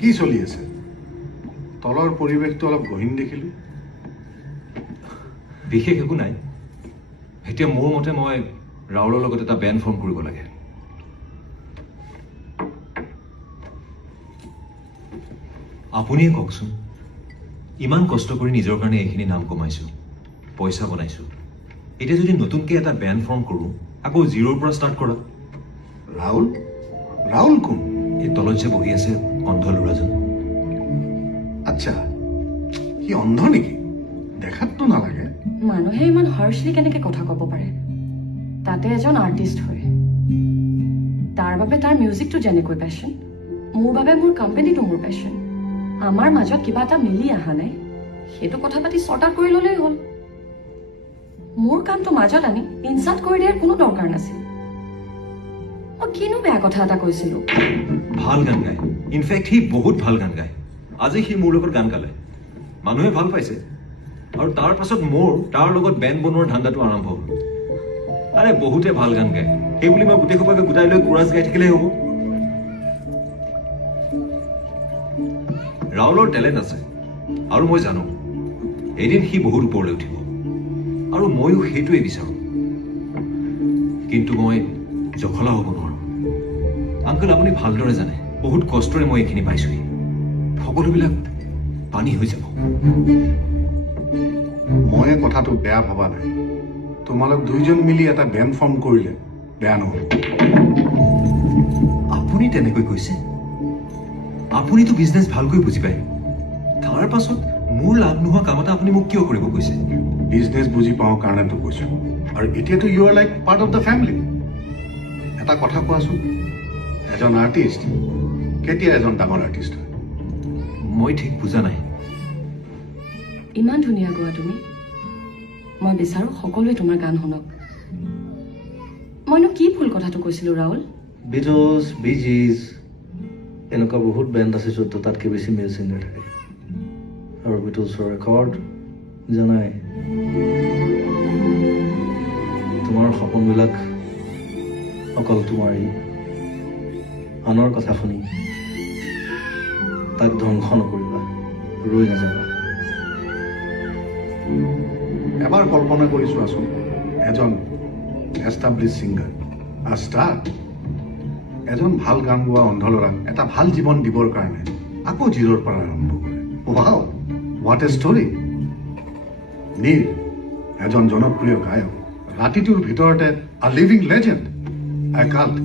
কি চলি আছে? তলৰ পৰিৱেশটো অলপ গহীন দেখিলোঁ। বিশেষ একো নাই। এতিয়া মোৰ মতে মই ৰাহুলৰ লগত এটা বেণ্ড ফৰ্ম কৰিব লাগে। আপুনিয়ে কওকচোন, ইমান কষ্ট কৰি নিজৰ কাৰণে এইখিনি নাম কমাইছোঁ, পইচা বনাইছোঁ, এতিয়া যদি নতুনকৈ এটা বেণ্ড ফৰ্ম কৰোঁ, আকৌ জিৰ'ৰ পৰা ষ্টাৰ্ট কৰা। ৰাহুল? ৰাহুল কোন? এই তলত যে বহি আছে অন্ধ ল'ৰাজন। আচ্ছা, সি অন্ধ নেকি? দেখাততো নালাগে। মানুহে ইমান হাৰ্শলি কেনেকে কথা ক'ব পাৰে? তাতে এজন আৰ্টিষ্ট হয়, তাৰ বাবে তাৰ মিউজিকটো যেনেকৈ পেশ্যন, মোৰ বাবে মোৰ কোম্পানীটো মোৰ পেশ্যন। আমাৰ মাজত কিবা এটা মিলি অহা নাই, সেইটো কথা পাতি চৰ্ট আউট কৰি ল'লেই হ'ল। মোৰ কামটো মাজত আনি ইনচাল্ট কৰি দিয়াৰ কোনো দৰকাৰ নাছিল। মই কিনো বেয়া কথা এটা কৈছিলো? ভাল গান গায়, ইনফেক্ট সি বহুত ভাল গান গায়। আজি সি মোৰ লগত গান গালে, মানুহে ভাল পাইছে, আৰু তাৰ পাছত মোৰ তাৰ লগত বেণ্ড বনোৱাৰ ধান্দাটো আৰম্ভ হ'ল। আৰে বহুতে ভাল গান গায়, সেই বুলি মই গোটেই সোপাকে গোটাই লৈ কোৰাছ গাই থাকিলেই হ'ব? ৰাহুলৰ টেলেণ্ট আছে, আৰু মই জানো এদিন সি বহুত ওপৰলৈ উঠিব, আৰু ময়ো সেইটোৱে বিচাৰোঁ। কিন্তু মই জখলা হ'ব নোৱাৰোঁ। আংকল, আপুনি ভালদৰে জানে বহুত কষ্টৰে মই এইখিনি পাইছোঁহি। সকলোবিলাক পানী হৈ যাব। মই কথাটো বেয়া ভবা নাই। তোমালোক দুইজন মিলি এটা বেণ্ড ফৰ্ম কৰিলে বেয়া নহ'ব। আপুনি তেনেকৈ কৈছে? আপুনিতো বিজনেছ ভালকৈ বুজি পায়, তাৰ পাছত মোৰ লাভ নোহোৱা কাম এটা আপুনি মোক কিয় কৰিব কৈছে? বিজনেছ বুজি পাওঁ কাৰণেতো কৈছোঁ, আৰু এতিয়াতো you are like part of the family. এটা কথা কোৱাচোন, এজন আৰ্টিষ্ট কেতিয়া এজন ডাঙৰ আৰ্টিষ্ট হয়? মই ঠিক বুজা নাই। ইমান ধুনীয়া গোৱা তুমি, মই বিচাৰোঁ সকলোৱে তোমাৰ গান শুনক। মইনো কি ভুল কথাটো কৈছিলো ৰাহুল? বিটলছ, বিজিজ, এনেকুৱা বহুত বেণ্ড আছে য'ত তাতকৈ বেছি মেল ছিংগাৰ থাকে। আৰু বিটলছৰ ৰেকৰ্ড জানাই। তোমাৰ সপোনবিলাক অকল তোমাৰেই। আনৰ কথা শুনি তাক ধ্বংস নকৰিবা, ৰৈ নাযাবা। এবাৰ কল্পনা কৰি চোৱাচোন, এজন এষ্টাব্লিছ ছিংগাৰ, ষ্টাৰ, এজন ভাল গান গোৱা অন্ধ ল'ৰাক এটা ভাল জীৱন দিবৰ কাৰণে আকৌ জিৰ'ৰ পৰা আৰম্ভ কৰে। Wow, what a story. Neel এজন জনপ্ৰিয় গায়ক, ৰাতিটোৰ ভিতৰতে আ লিভিং লেজেণ্ড, এ কাল্ট।